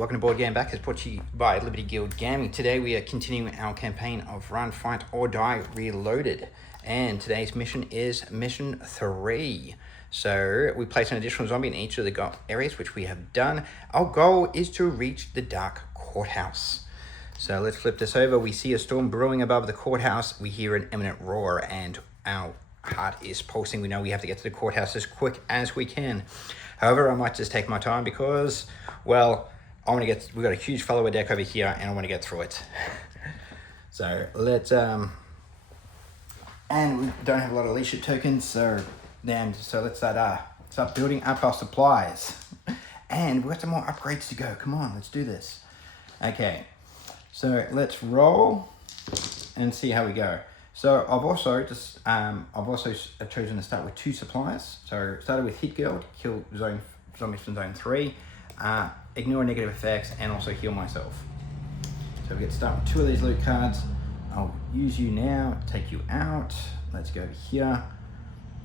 welcome to Board Game Backers, brought to you by Liberty Guild Gaming. Today we are continuing our campaign of Run, Fight or Die Reloaded. And today's mission is Mission 3. So we place an additional zombie in each of the areas, which we have done. Our goal is to reach the Dark Courthouse. So let's flip this over. We see a storm brewing above the courthouse. We hear an imminent roar and our heart is pulsing. We know we have to get to the courthouse as quick as we can. However, I might just take my time because, well, we've got a huge follower deck over here and I want to get through it. So let's, and we don't have a lot of leadership tokens, so let's start building up our supplies. And we've got some more upgrades to go. Come on, let's do this. Okay, so let's roll and see how we go. So I've also chosen to start with 2 supplies. So started with Hit Guild, kill zombies from zone 3, ignore negative effects, and also heal myself. So we get to start with 2 of these loot cards. I'll use you now, take you out. Let's go over here.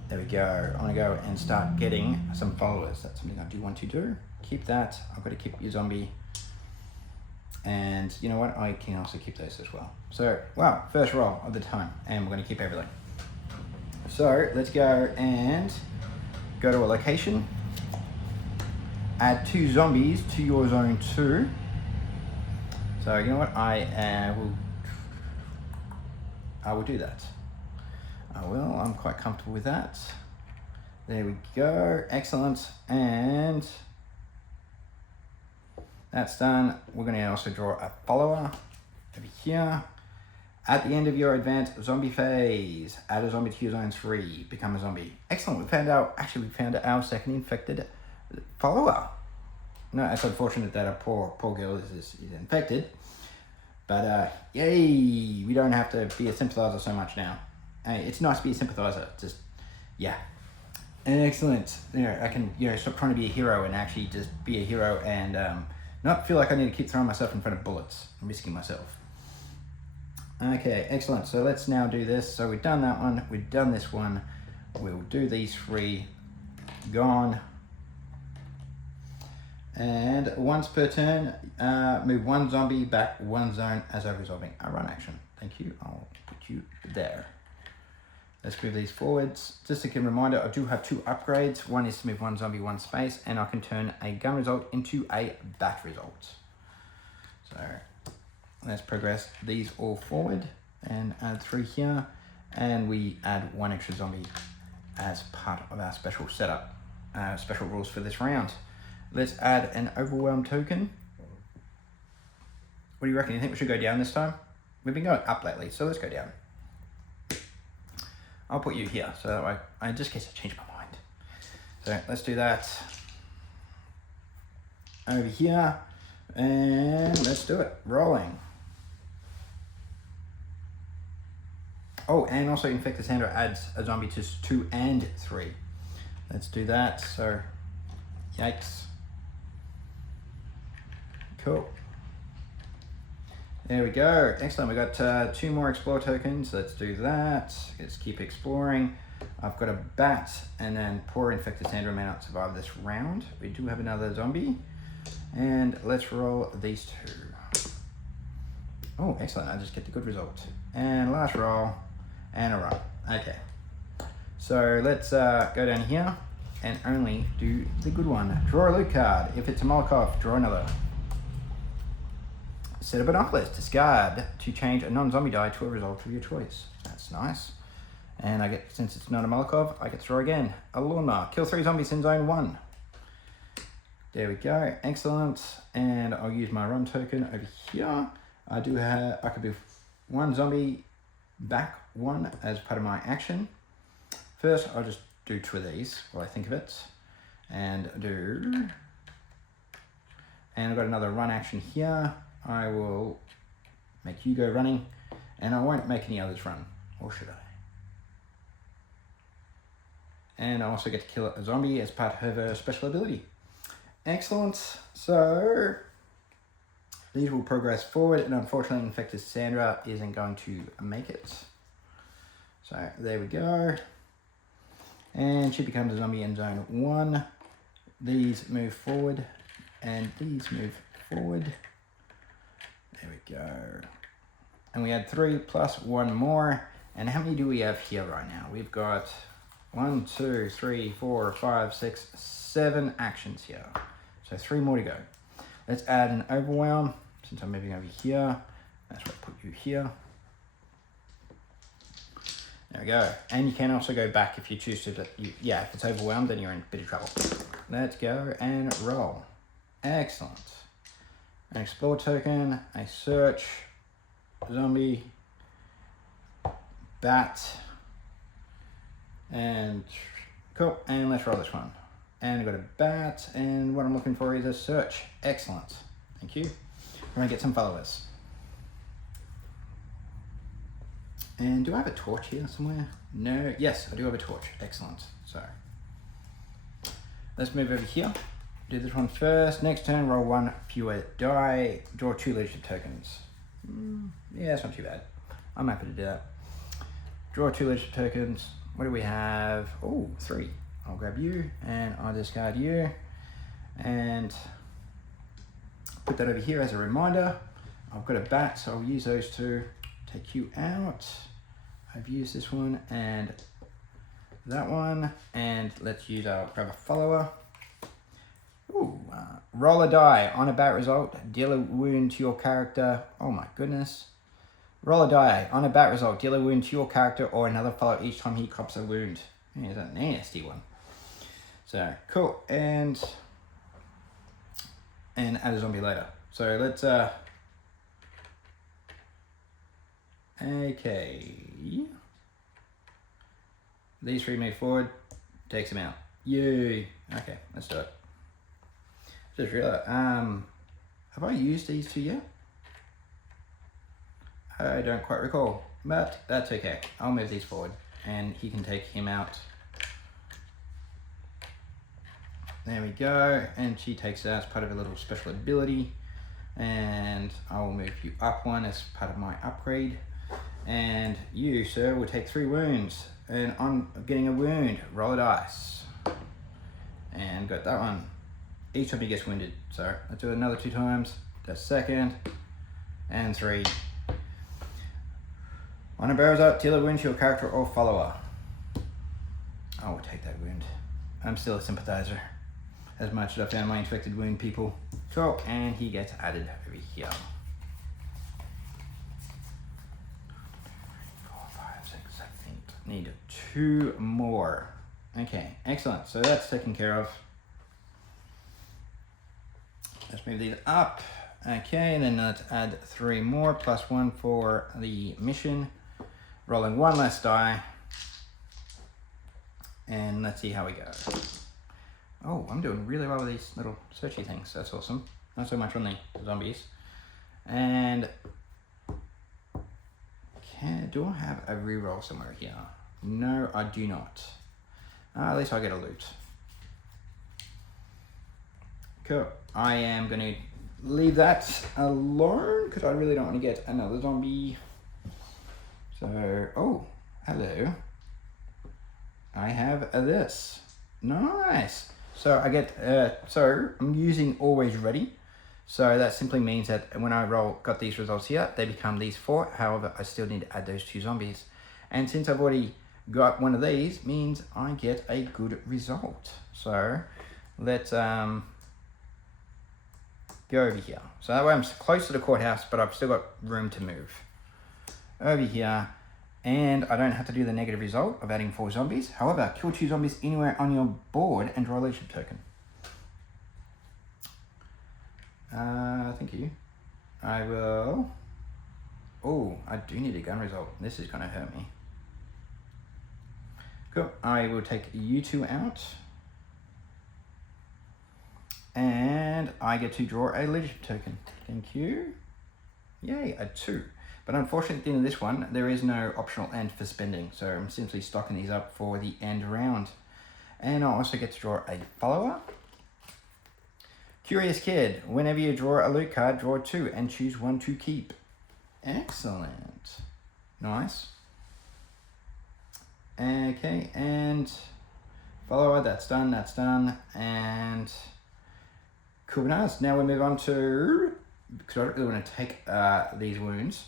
There we go. I want to go and start getting some followers. That's something I do want to do. Keep that. I've got to keep your zombie. And you know what? I can also keep those as well. So, wow, first roll of the time. And we're going to keep everything. So, let's go and go to a location. Add 2 zombies to your zone 2. So, you know what? I will do that. I'm quite comfortable with that. There we go. Excellent. And that's done. We're going to also draw a follower over here. At the end of your advanced zombie phase, add a zombie to your zone 3. Become a zombie. Excellent. We found our second infected follower. No, it's unfortunate that our poor girl is infected. But yay, we don't have to be a sympathizer so much now. Hey, it's nice to be a sympathizer. Just, yeah. Excellent. There, I can stop trying to be a hero and actually just be a hero and not feel like I need to keep throwing myself in front of bullets. I'm risking myself. Okay, excellent. So let's now do this. So we've done that one. We've done this one. We'll do these 3. Gone. And once per turn, move 1 zombie back 1 zone as I'm resolving a run action. Thank you. I'll put you there. Let's move these forwards. Just a reminder, I do have 2 upgrades. One is to move 1 zombie 1 space, and I can turn a gun result into a bat result. So let's progress these all forward and add 3 here. And we add 1 extra zombie as part of our special setup, special rules for this round. Let's add an overwhelm token. What do you reckon? You think we should go down this time? We've been going up lately, so let's go down. I'll put you here, so that way, in just case I change my mind. So let's do that. Over here, and let's do it. Rolling. Oh, and also Infected Sandra adds a zombie to 2 and 3. Let's do that. So, yikes. Cool. There we go. Excellent. We got 2 more explore tokens. Let's do that. Let's keep exploring. I've got a bat, and then poor Infected Sandra may not survive this round. We do have another zombie. And let's roll these 2. Oh, excellent. I just get the good result. And last roll, and a run. Okay. So let's go down here and only do the good one. Draw a loot card. If it's a Molotov, draw another. Set a binoculars, discard to change a non-zombie die to a result of your choice. That's nice. And I get, since it's not a Molotov, I get to draw again. A lawnmower, kill 3 zombies in zone 1. There we go, excellent. And I'll use my run token over here. I could move 1 zombie back 1 as part of my action. First, I'll just do 2 of these while I think of it. And I've got another run action here. I will make you go running, and I won't make any others run, or should I? And I also get to kill a zombie as part of her special ability. Excellent. So these will progress forward, and unfortunately Infected Sandra isn't going to make it. So there we go. And she becomes a zombie in zone 1. These move forward, and these move forward. There we go. And we had 3 plus 1 more. And how many do we have here right now? We've got 1, 2, 3, 4, 5, 6, 7 actions here. So 3 more to go. Let's add an overwhelm. Since I'm moving over here, that's where I put you here. There we go. And you can also go back if you choose to. Yeah, if it's overwhelmed, then you're in a bit of trouble. Let's go and roll. Excellent. An explore token, a search, zombie, bat, and cool. And let's roll this one. And I've got a bat, and what I'm looking for is a search. Excellent. Thank you. We're gonna get some followers. And do I have a torch here somewhere? No. Yes, I do have a torch. Excellent. So let's move over here. Do this one first. Next turn, roll 1 fewer die. Draw 2 leadership tokens. Yeah, that's not too bad. I'm happy to do that. Draw 2 leadership tokens. What do we have? Oh, 3. I'll grab you and I'll discard you. And put that over here as a reminder. I've got a bat, so I'll use those two. Take you out. I've used this one and that one, and let's use our grab a follower. Ooh, roll a die. On a bat result, deal a wound to your character. Oh my goodness. Roll a die. On a bat result, deal a wound to your character or another follower each time he cops a wound. Here's a nasty one. So cool, and add a zombie later. So let's okay. These 3 move forward, takes them out. Yay. Okay, let's do it. Just realized, have I used these 2 yet? I don't quite recall, but that's okay. I'll move these forward and he can take him out. There we go, and she takes it out as part of a little special ability. And I will move you up 1 as part of my upgrade. And you, sir, will take 3 wounds. And on getting a wound, roll a dice. And got that one. Each time he gets wounded. So let's do it another 2 times. The second and 3. On a barrel's up, deal a wound to your character or follower. I will take that wound. I'm still a sympathizer. As much as I found my infected wound people. Cool, and he gets added over here. 4, 5, 6, 7, 8. Need 2 more. Okay, excellent. So that's taken care of. Let's move these up. Okay, and then let's add 3 more, plus 1 for the mission. Rolling 1 less die. And let's see how we go. Oh, I'm doing really well with these little searchy things. That's awesome. Not so much on the zombies. And do I have a reroll somewhere here? No, I do not. At least I get a loot. Cool. I am going to leave that alone because I really don't want to get another zombie. So, oh, hello. I have this. Nice. So I get, so I'm using always ready. So that simply means that when I got these results here, they become these 4. However, I still need to add those 2 zombies. And since I've already got one of these, means I get a good result. So let's go over here. So that way I'm close to the courthouse, but I've still got room to move. Over here. And I don't have to do the negative result of adding 4 zombies. However, kill 2 zombies anywhere on your board and draw a leadership token. Thank you. I will... Oh, I do need a gun result. This is going to hurt me. Cool. I will take you 2 out. And I get to draw a leadership token. Thank you. Yay, a 2. But unfortunately, at the end of this one, there is no optional end for spending. So I'm simply stocking these up for the end round. And I'll also get to draw a follower. Curious Kid. Whenever you draw a loot card, draw 2 and choose 1 to keep. Excellent. Nice. Okay, and follower, that's done, and Cool bananas. Now we move on to, because I don't really want to take these wounds.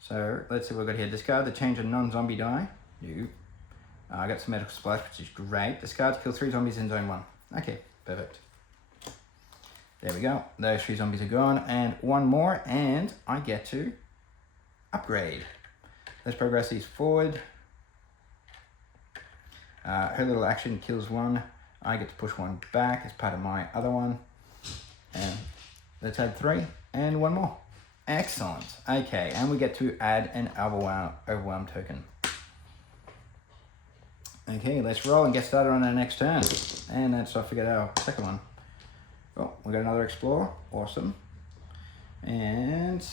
So let's see what we've got here. Discard to change a non-zombie die. You. I got some medical splash, which is great. Discard to kill 3 zombies in zone 1. Okay, perfect. There we go. Those 3 zombies are gone. And one more, and I get to upgrade. Let's progress these forward. Her little action kills 1. I get to push 1 back as part of my other one. And let's add 3 and 1 more. Excellent. Okay, and we get to add an overwhelm token. Okay, let's roll and get started on our next turn. And let's not forget our second one. Oh, we got another Explorer. Awesome. And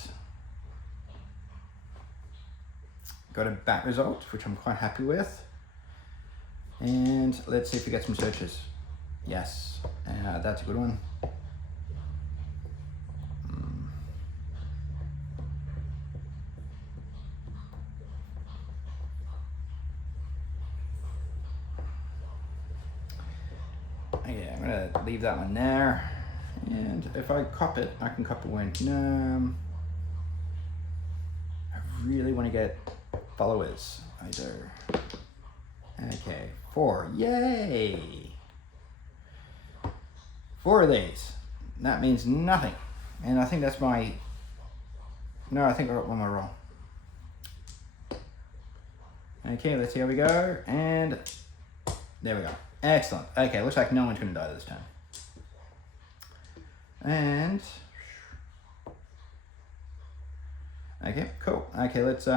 got a bat result, which I'm quite happy with. And let's see if we get some searches. Yes, that's a good one. Yeah, I'm gonna leave that one there. And if I cop it, I can cop a wound. No, I really want to get followers. I do. Okay, 4. Yay! 4 of these. That means nothing. And I think that's my... No, I think I got one more roll. Okay, let's see how we go. And there we go. Excellent. Okay, looks like no one's going to die this time. And... Okay, cool. Okay, let's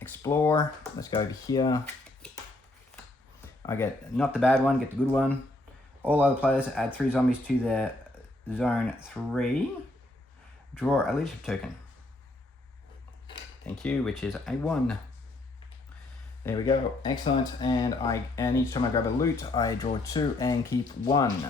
explore. Let's go over here. I get not the bad one, get the good one. All other players add 3 zombies to their zone 3. Draw a leadership token. Thank you, which is a 1. There we go. Excellent. And each time I grab a loot, I draw 2 and keep 1.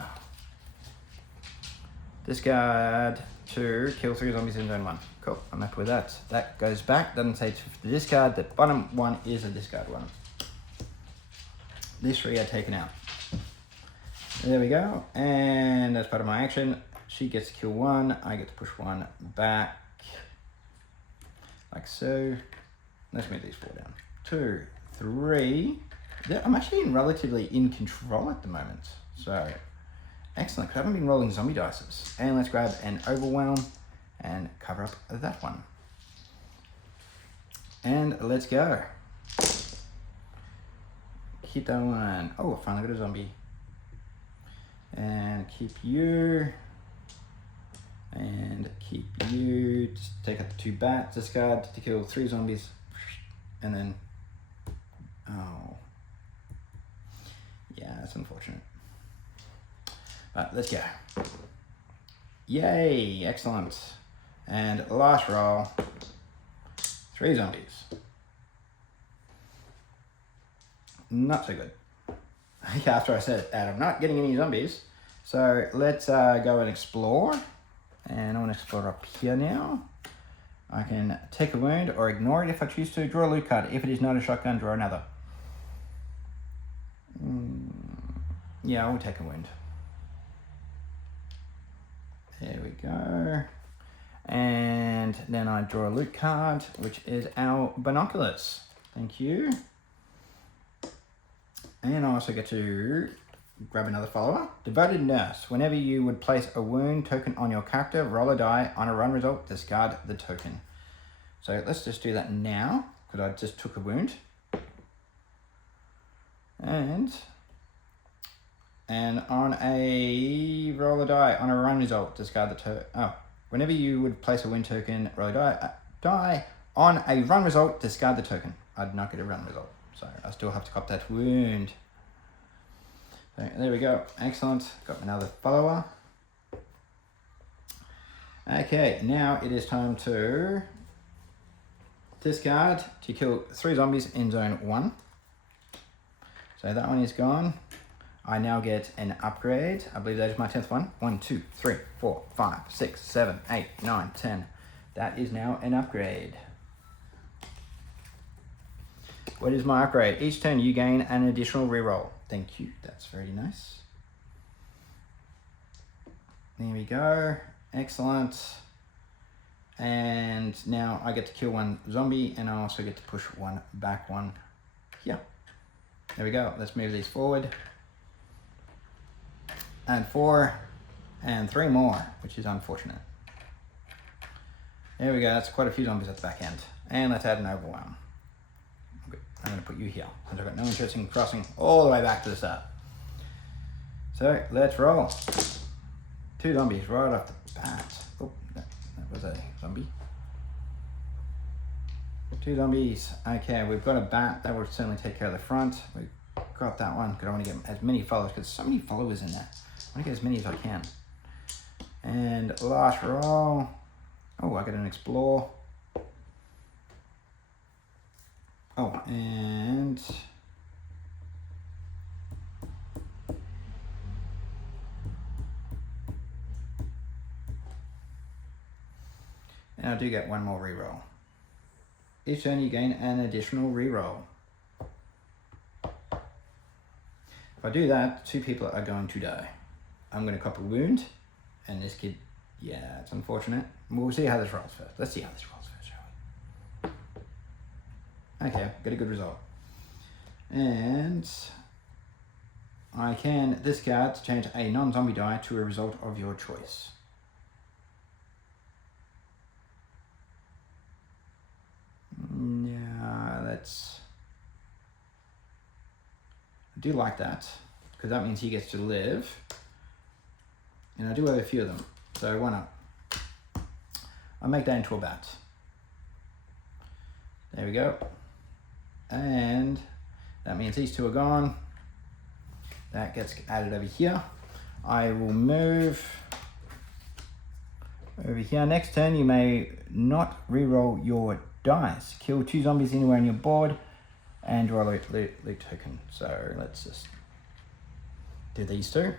Discard 2, kill 3 zombies in zone 1. Cool. I'm happy with that. That goes back. Doesn't say it's the discard. The bottom one is a discard one. These 3 are taken out. There we go. And as part of my action, she gets to kill 1. I get to push 1 back. Like so. Let's move these 4 down. 2, 3. I'm actually relatively in control at the moment. So, excellent. Because I haven't been rolling zombie dice. And let's grab an overwhelm and cover up that one. And let's go. Keep that one. Oh, I finally got a zombie. And keep you. And keep you. Just take out the 2 bats. Discard to kill 3 zombies. And then... Oh. Yeah, that's unfortunate. But let's go. Yay, excellent. And last roll. 3 zombies. Not so good. After I said that, I'm not getting any zombies. So let's go and explore. And I want to explore up here now. I can take a wound or ignore it if I choose to. Draw a loot card. If it is not a shotgun, draw another. Yeah, I will take a wound. There we go. And then I draw a loot card, which is our binoculars. Thank you. And I also get to grab another follower. Devoted Nurse. Whenever you would place a wound token on your character, roll a die. On a run result, discard the token. So let's just do that now, because I just took a wound. And on a roll a die, on a run result, discard the token. Oh, whenever you would place a wound token, roll a die. On a run result, discard the token. I did not get a run result. So I still have to cop that wound. So there we go. Excellent. Got another follower. Okay, now it is time to discard to kill 3 zombies in zone 1. So that one is gone. I now get an upgrade. I believe that is my 10th one. 1, 2, 3, 4, 5, 6, 7, 8, 9, 10. That is now an upgrade. What is my upgrade? Each turn you gain an additional reroll. Thank you. That's very nice. There we go. Excellent. And now I get to kill one zombie, and I also get to push one back one here. There we go. Let's move these forward. And 4 and 3 more, which is unfortunate. There we go. That's quite a few zombies at the back end. And let's add an overwhelm. I'm going to put you here, since I've got no interest in crossing all the way back to the start. So let's roll. 2 zombies right off the bat. Oh, that was a zombie. 2 zombies. Okay, we've got a bat. That will certainly take care of the front. We've got that one, because I want to get as many followers, because so many followers in there. I want to get as many as I can. And last roll. Oh, I got an explore. Oh, and I do get one more reroll. Each turn you gain an additional reroll. If I do that, 2 people are going to die. I'm going to cop a wound, and this kid, yeah, it's unfortunate. We'll see how this rolls first. Let's see how this rolls first, shall we? Okay, got a good result. And I can discard to change a non-zombie die to a result of your choice. Yeah, that's... I do like that, because that means he gets to live. And I do have a few of them, so why not? I'll make that into a bat. There we go. And that means these 2 are gone. That gets added over here. I will move over here. Next turn, you may not re-roll your dice. Kill 2 zombies anywhere on your board and draw a loot token. So let's just do these 2.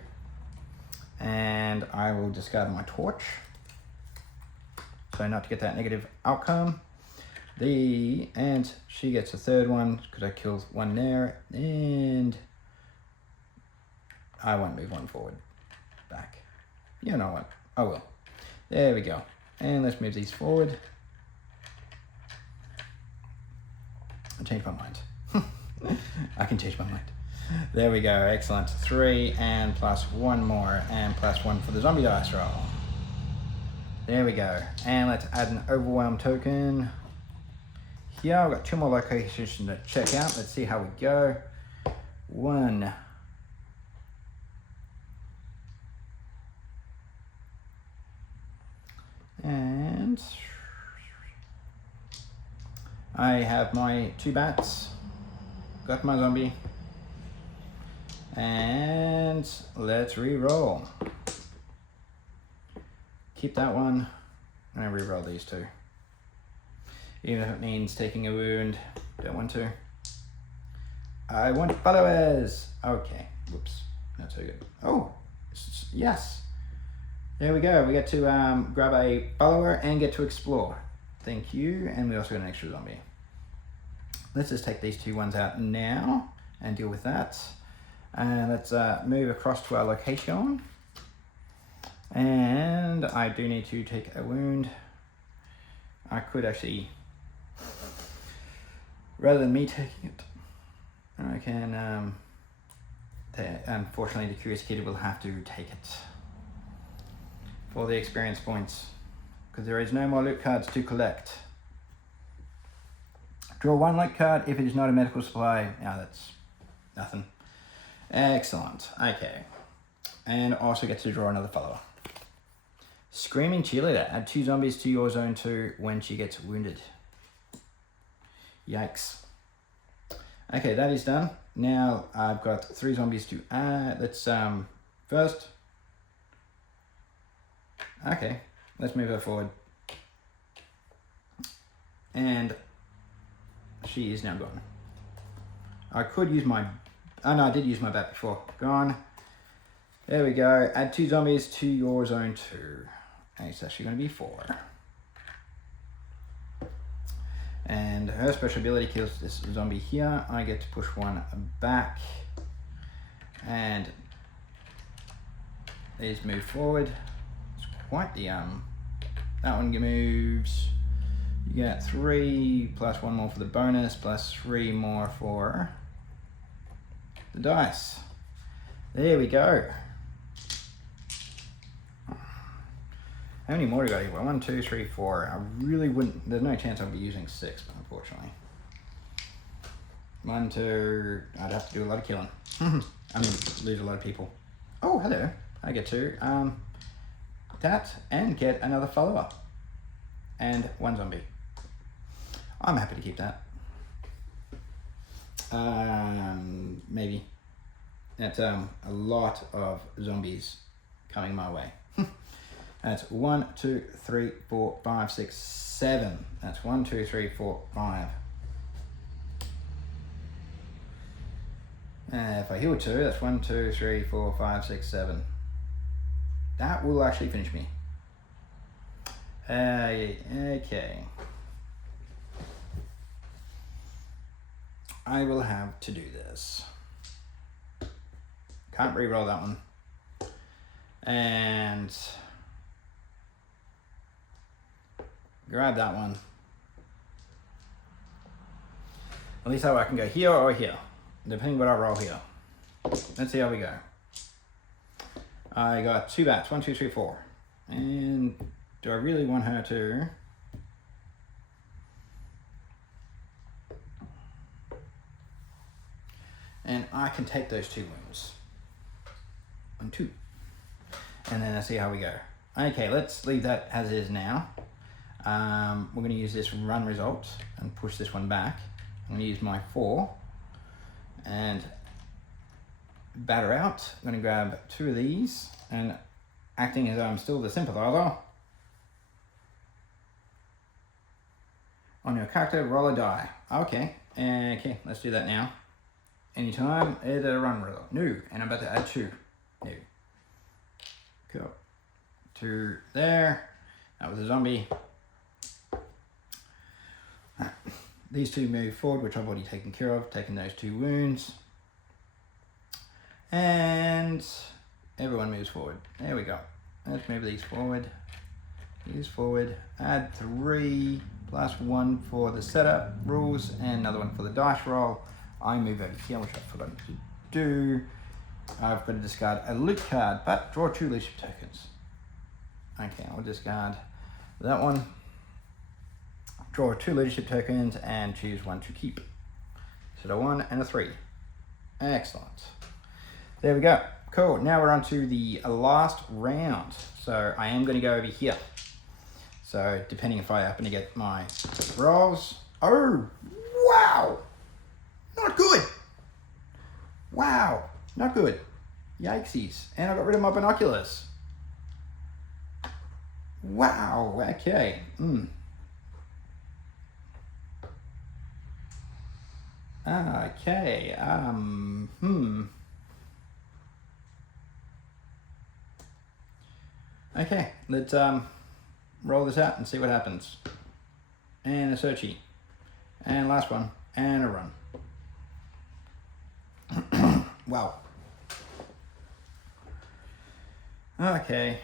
And I will discard my torch, so not to get that negative outcome. And she gets a 3rd one because I killed 1 there, and I won't move 1 forward. Back. You know what? I will. There we go. And let's move these forward. I changed my mind. I can change my mind. There we go, excellent. 3 and plus 1 more, and plus 1 for the zombie dice roll. There we go. And let's add an overwhelm token. Here, I've got 2 more locations to check out. Let's see how we go. 1. And I have my 2 bats. Got my zombie. And let's re-roll. Keep that one, and I re-roll these 2. Even if it means taking a wound, don't want to. I want followers. Okay, whoops, not so good. Oh, yes. There we go, we get to grab a follower and get to explore. Thank you, and we also got an extra zombie. Let's just take these 2 ones out now and deal with that. And let's move across to our location. And I do need to take a wound. I could actually, rather than me taking it, I can, unfortunately the Curious Kid will have to take it for the experience points, because there is no more loot cards to collect. Draw 1 loot card if it is not a medical supply. Now that's nothing. Excellent, okay. And also get to draw another follower. Screaming Cheerleader, add 2 zombies to your zone 2 when she gets wounded. Yikes. Okay, that is done. Now I've got 3 zombies to add. Let's first. Okay, let's move her forward. And she is now gone. I could use my, oh no, I did use my bat before. Gone. There we go. Add 2 zombies to your zone 2. And it's actually going to be 4. And her special ability kills this zombie here. I get to push 1 back. And these move forward. quite the that one moves. You get 3 plus 1 more for the bonus, plus 3 more for the dice. There we go. How many more do I got here? 1, 2, 3, 4. I really wouldn't, there's no chance I'll be using 6, unfortunately. 1, 2, I'd have to do a lot of killing. I mean, lose a lot of people. Oh, hello. I get to that and get another follower. And 1 zombie. I'm happy to keep that. Maybe. That's a lot of zombies coming my way. That's 1, 2, 3, 4, 5, 6, 7. That's 1, 2, 3, 4, 5. If I heal 2, that's 1, 2, 3, 4, 5, 6, 7. That will actually finish me. Okay. I will have to do this. Can't re-roll that one. And grab that one. At least I can go here or here, depending what I roll here. Let's see how we go. I got 2 bats, 1, 2, 3, 4. And do I really want her to? And I can take those 2 wounds. 1, 2. And then let's see how we go. Okay, let's leave that as is now. We're going to use this run result and push this one back. I'm going to use my 4 and batter out. I'm going to grab 2 of these and acting as I'm still the sympathizer. On your character, roll a die. Okay, let's do that now. Anytime, add a run result. No, and I'm about to add 2. No. Cool. 2 there. That was a zombie. These 2 move forward, which I've already taken care of, taking those 2 wounds. And everyone moves forward. There we go. Let's move these forward. These forward. Add 3 plus 1 for the setup rules and another one for the dice roll. I move over here, which I've forgotten to do. I've got to discard a loot card, but draw 2 leadership tokens. Okay, I'll discard that one. Draw 2 leadership tokens and choose 1 to keep. So a 1 and a 3. Excellent. There we go. Cool. Now we're on to the last round. So I am going to go over here. So depending if I happen to get my rolls. Oh, wow. Not good. Wow. Not good. Yikesies. And I got rid of my binoculars. Wow. Okay. Okay. Okay, let's roll this out and see what happens. And a searchy. And last one. And a run. Wow. Okay.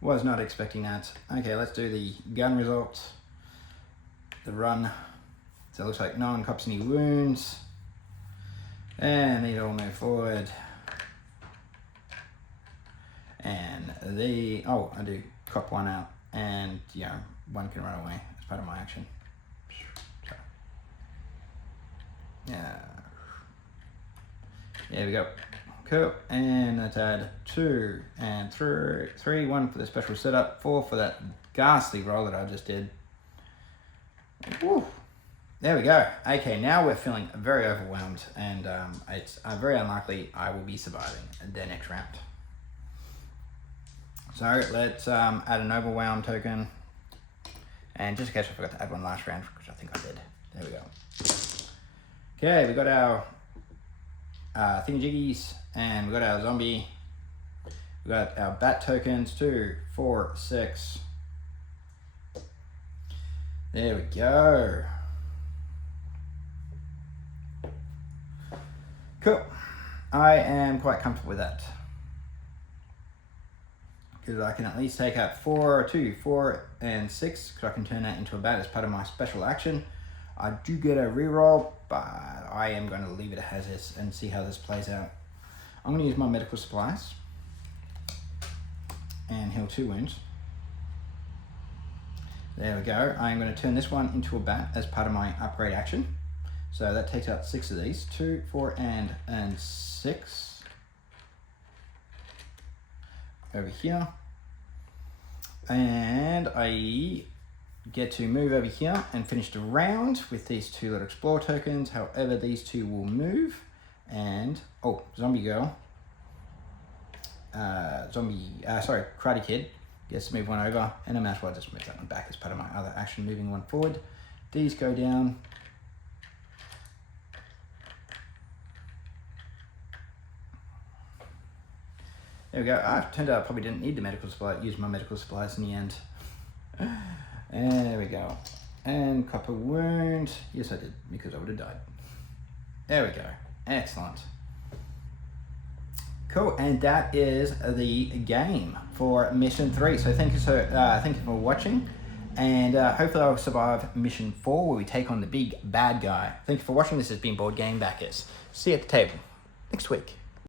Was not expecting that. Okay, let's do the gun results. The run. So it looks like no one cops any wounds. And they all move forward. And I do cop 1 out. And, 1 can run away as part of my action. So, yeah. There we go. Cool. And let's add 2 and 3. 1 for the special setup. 4 for that ghastly roll that I just did. Woo. There we go. Okay, now we're feeling very overwhelmed, and it's very unlikely I will be surviving the next round. So let's add an overwhelm token, and just in case I forgot to add one last round, because I think I did. There we go. Okay, we got our thingamajiggies, and we got our zombie. We got our bat tokens, 2, 4, 6. There we go. Cool. I am quite comfortable with that. because I can at least take out 4, 2, 4, and 6, because I can turn that into a bat as part of my special action. I do get a reroll, but I am going to leave it as is and see how this plays out. I'm going to use my medical supplies and heal 2 wounds. There we go. I'm going to turn this one into a bat as part of my upgrade action. So that takes out 6 of these. 2, 4, and 6. Over here. And I get to move over here and finish the round with these 2 little explore tokens. However, these 2 will move. And, oh, zombie girl. Karate Kid gets to move one over, and I might as well just move that one back as part of my other action, moving one forward. These go down. There we go. Turned out I probably didn't need the medical supply. Used my medical supplies in the end. And there we go. And copper wound. Yes, I did, because I would have died. There we go. Excellent. Cool, and that is the game for mission 3. So thank you for watching, and hopefully I'll survive mission 4, where we take on the big bad guy. Thank you for watching. This has been Board Game Backers. See you at the table next week.